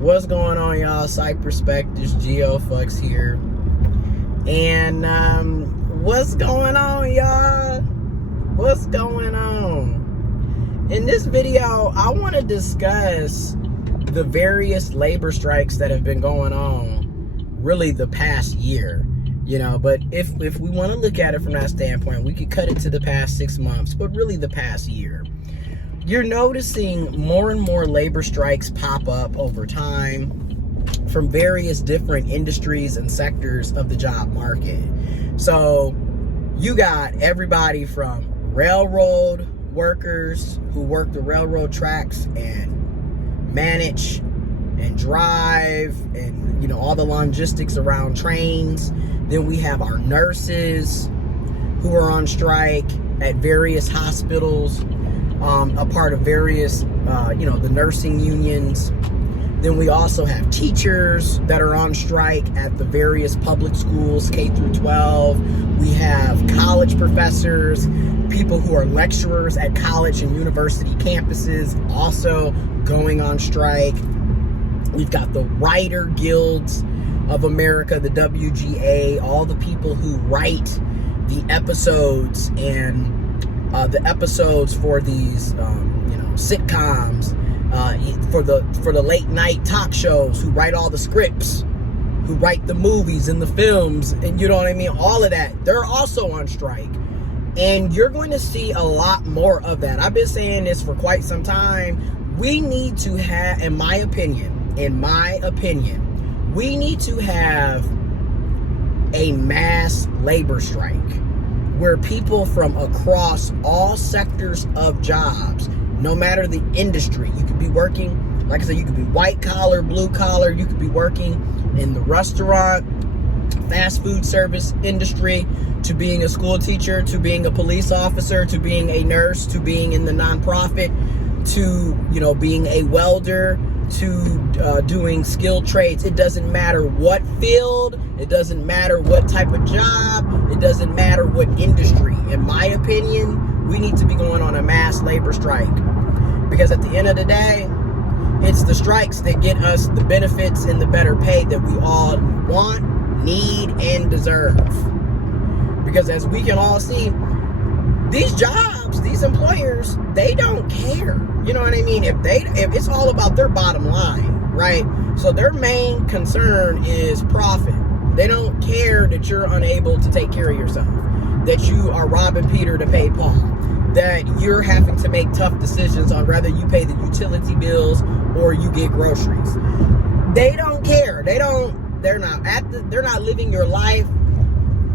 What's going on, y'all? Psych Perspectives, GeoFux here. And what's going on, y'all? What's going on? In this video, I want to discuss the various labor strikes that have been going on really the past year. But if we want to look at it from that standpoint, we could cut it to the past 6 months, but really the past year. You're noticing more and more labor strikes pop up over time from various different industries and sectors of the job market. So you got everybody from railroad workers who work the railroad tracks and manage and drive and all the logistics around trains. Then we have our nurses who are on strike at various hospitals, a part of various, the nursing unions. Then we also have teachers that are on strike at the various public schools, K through 12. We have college professors, people who are lecturers at college and university campuses also going on strike. We've got the writer guilds of America, the WGA, all the people who write the episodes and the episodes for these, sitcoms, for the late night talk shows, who write all the scripts, who write the movies and the films, and all of that. They're also on strike. And you're going to see a lot more of that. I've been saying this for quite some time. We need to have, in my opinion, we need to have a mass labor strike where people from across all sectors of jobs, no matter the industry, you could be working, like I said, you could be white collar, blue collar, you could be working in the restaurant, fast food service industry, to being a school teacher, to being a police officer, to being a nurse, to being in the nonprofit, to, being a welder, to doing skilled trades. It doesn't matter what field, it doesn't matter what type of job, it doesn't matter what industry. In my opinion, we need to be going on a mass labor strike, because at the end of the day, it's the strikes that get us the benefits and the better pay that we all want, need, and deserve. Because as we can all see, these jobs, these employers, they don't care. You know what I mean? If it's all about their bottom line, right? So their main concern is profit. They don't care that you're unable to take care of yourself, that you are robbing Peter to pay Paul, that you're having to make tough decisions on whether you pay the utility bills or you get groceries. They don't care. They're not living your life.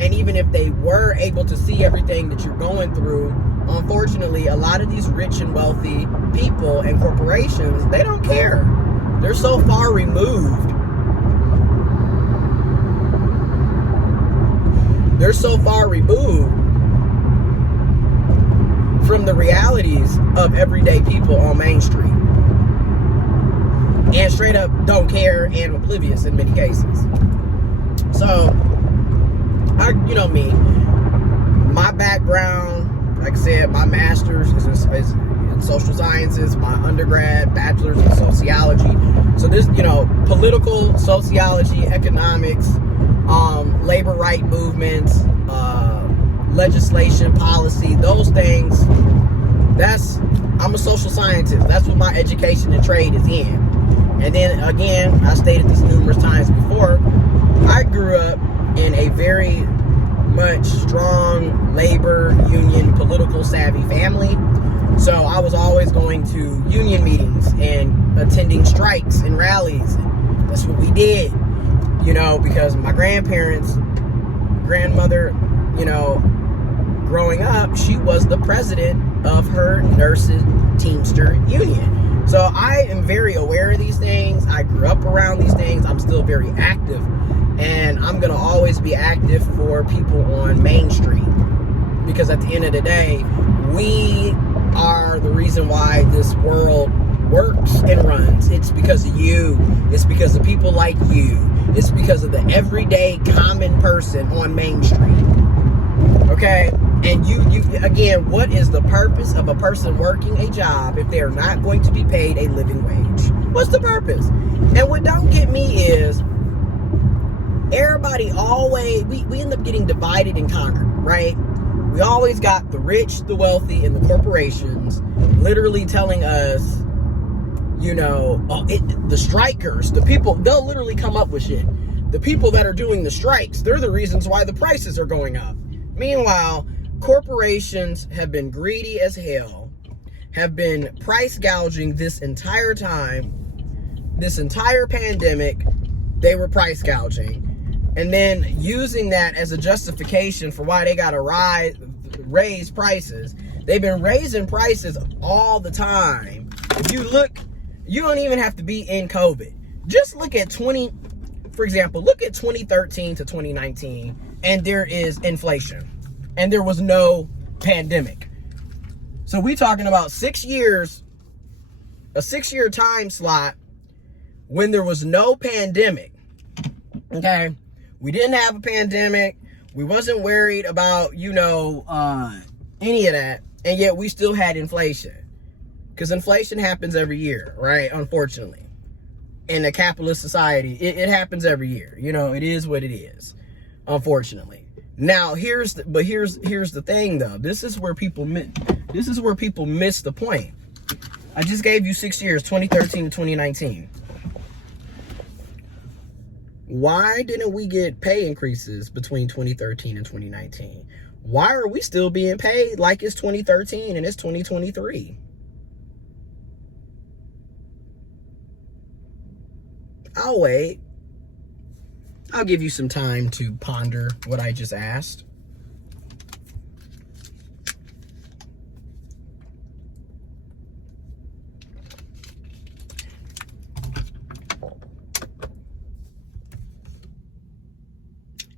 And even if they were able to see everything that you're going through, unfortunately, a lot of these rich and wealthy people and corporations, they don't care. They're so far removed. They're so far removed from the realities of everyday people on Main Street. And straight up don't care and oblivious in many cases. So, my background, like I said, my master's is in social sciences, my undergrad, bachelor's in sociology. So this, political sociology, economics, labor right movements, legislation, policy, those things, I'm a social scientist. That's what my education and trade is in. And then again, I stated this numerous times before, I grew up in a very much strong labor union political savvy family. So I was always going to union meetings and attending strikes and rallies. That's what we did, because my grandmother, growing up, she was the president of her nurses Teamster union. So I am very aware of these things. I grew up around these things. I'm still very active. And I'm going to always be active for people on Main Street. Because at the end of the day, we are the reason why this world works and runs. It's because of you. It's because of people like you. It's because of the everyday common person on Main Street. Okay? And you again, what is the purpose of a person working a job if they are not going to be paid a living wage? What's the purpose? And what don't get me is everybody always, we end up getting divided and conquered, right? We always got the rich, the wealthy, and the corporations literally telling us, you know, the strikers, the people, they'll literally come up with shit. The people that are doing the strikes, they're the reasons why the prices are going up. Meanwhile, corporations have been greedy as hell, have been price gouging this entire time, this entire pandemic. They were price gouging, and then using that as a justification for why they gotta raise prices. They've been raising prices all the time. If you look, you don't even have to be in COVID. Just look at for example, look at 2013 to 2019, and there is inflation, and there was no pandemic. So we talking about 6 years, a 6-year time slot when there was no pandemic. Okay, we didn't have a pandemic. We wasn't worried about, you know, any of that, and yet we still had inflation, because inflation happens every year, right? Unfortunately, in a capitalist society, it happens every year. You know, it is what it is, unfortunately. Now, here's the thing, though. This is where people miss the point. I just gave you 6 years, 2013 to 2019. Why didn't we get pay increases between 2013 and 2019? Why are we still being paid like it's 2013 and it's 2023? I'll wait. I'll give you some time to ponder what I just asked.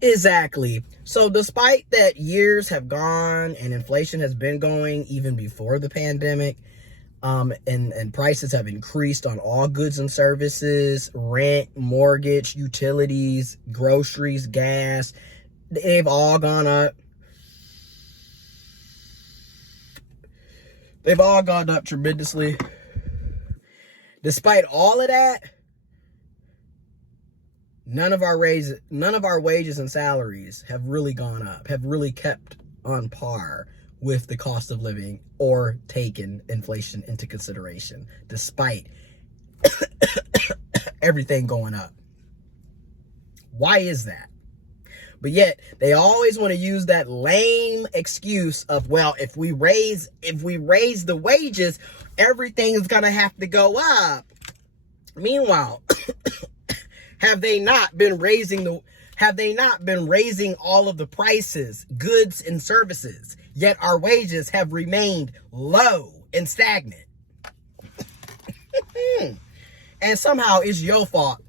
Exactly. So despite that years have gone and inflation has been going even before the pandemic, and prices have increased on all goods and services, rent, mortgage, utilities, groceries, gas, they've all gone up. They've all gone up tremendously. Despite all of that, none of our wages and salaries have really gone up, have really kept on par with the cost of living or taken inflation into consideration, despite everything going up. Why is that? But yet they always want to use that lame excuse of, well, if we raise the wages, everything is gonna have to go up. Meanwhile, have they not been raising all of the prices, goods and services, yet our wages have remained low and stagnant? And somehow it's your fault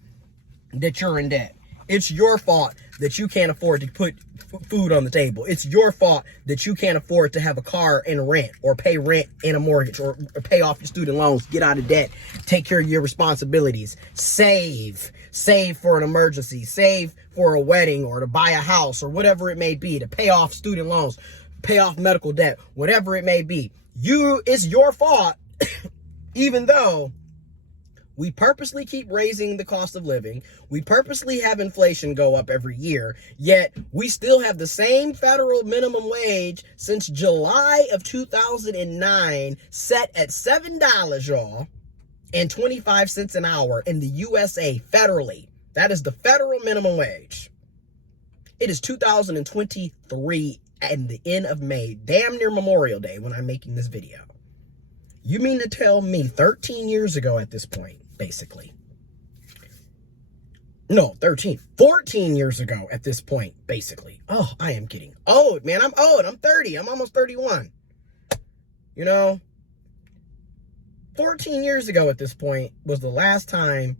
that you're in debt. It's your fault that you can't afford to put food on the table. It's your fault that you can't afford to have a car and rent, or pay rent and a mortgage, or pay off your student loans, get out of debt, take care of your responsibilities, save for an emergency, save for a wedding, or to buy a house, or whatever it may be, to pay off student loans, pay off medical debt, whatever it may be. It's your fault, even though we purposely keep raising the cost of living. We purposely have inflation go up every year, yet we still have the same federal minimum wage since July of 2009, set at $7, y'all, and 25 cents an hour in the USA federally. That is the federal minimum wage. It is 2023 and the end of May, damn near Memorial Day when I'm making this video. You mean to tell me 13 years ago at this point, basically. No, 14 years ago at this point, basically. Oh, I am getting old, man. I'm old. I'm 30. I'm almost 31. You know, 14 years ago at this point was the last time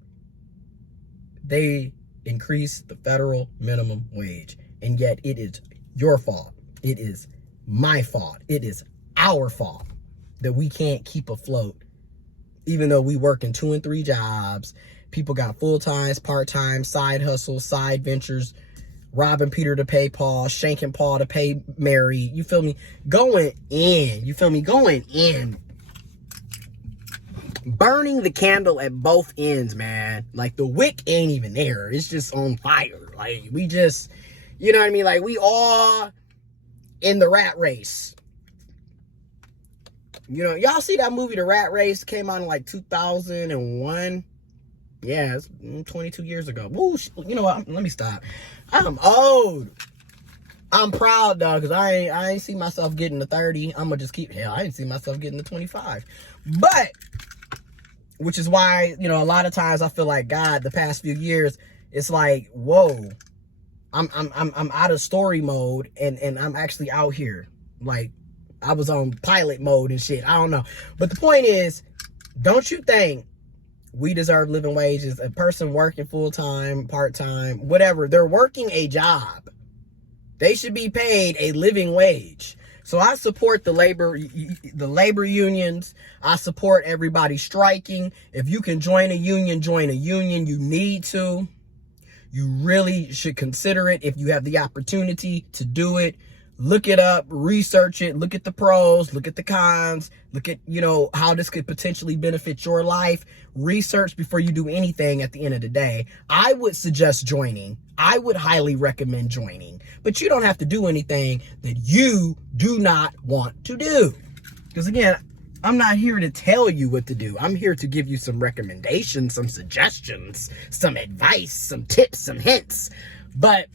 they increased the federal minimum wage. And yet it is your fault. It is my fault. It is our fault that we can't keep afloat, even though we work in 2 and 3 jobs. People got full-times, part-time, side hustles, side ventures, robbing Peter to pay Paul, shanking Paul to pay Mary. You feel me? Going in. You feel me? Going in. burning the candle at both ends, man. Like, the wick ain't even there. It's just on fire. Like, we just, you know what I mean? Like, we all in the rat race. You know, y'all see that movie, The Rat Race? Came out in like 2001. Yeah, it's 22 years ago. Woo, you know what? Let me stop. I'm old. I'm proud, though, because I ain't see myself getting to 30. I'm going to just keep, hell, I ain't see myself getting to 25. But, which is why, you know, a lot of times I feel like, God, the past few years, it's like, whoa, I'm out of story mode, and I'm actually out here. Like, I was on pilot mode and shit. I don't know. But the point is, don't you think we deserve living wages? A person working full-time, part-time, whatever, they're working a job. They should be paid a living wage. So I support the labor unions. I support everybody striking. If you can join a union, join a union. You need to. You really should consider it if you have the opportunity to do it. Look it up, research it, look at the pros, look at the cons, look at, you know, how this could potentially benefit your life. Research before you do anything at the end of the day. I would suggest joining. I would highly recommend joining. But you don't have to do anything that you do not want to do. Because again, I'm not here to tell you what to do. I'm here to give you some recommendations, some suggestions, some advice, some tips, some hints. But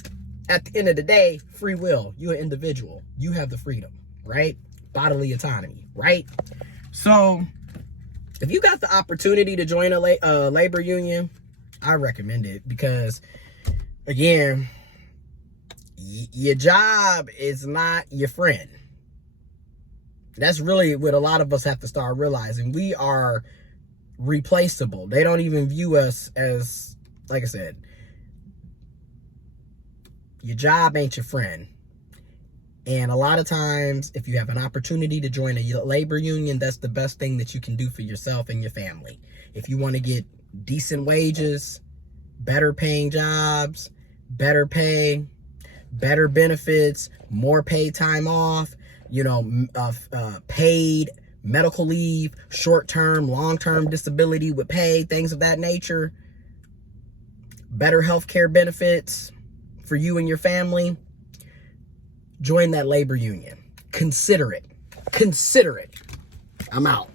at the end of the day, free will. You're an individual. You have the freedom, right? Bodily autonomy, right? So if you got the opportunity to join a labor union, I recommend it because, again, your job is not your friend. That's really what a lot of us have to start realizing. We are replaceable. They don't even view us as, like I said, your job ain't your friend. And a lot of times, if you have an opportunity to join a labor union, that's the best thing that you can do for yourself and your family. If you want to get decent wages, better paying jobs, better pay, better benefits, more paid time off, you know, paid medical leave, short-term, long-term disability with pay, things of that nature, better healthcare benefits for you and your family, join that labor union. Consider it. Consider it. I'm out.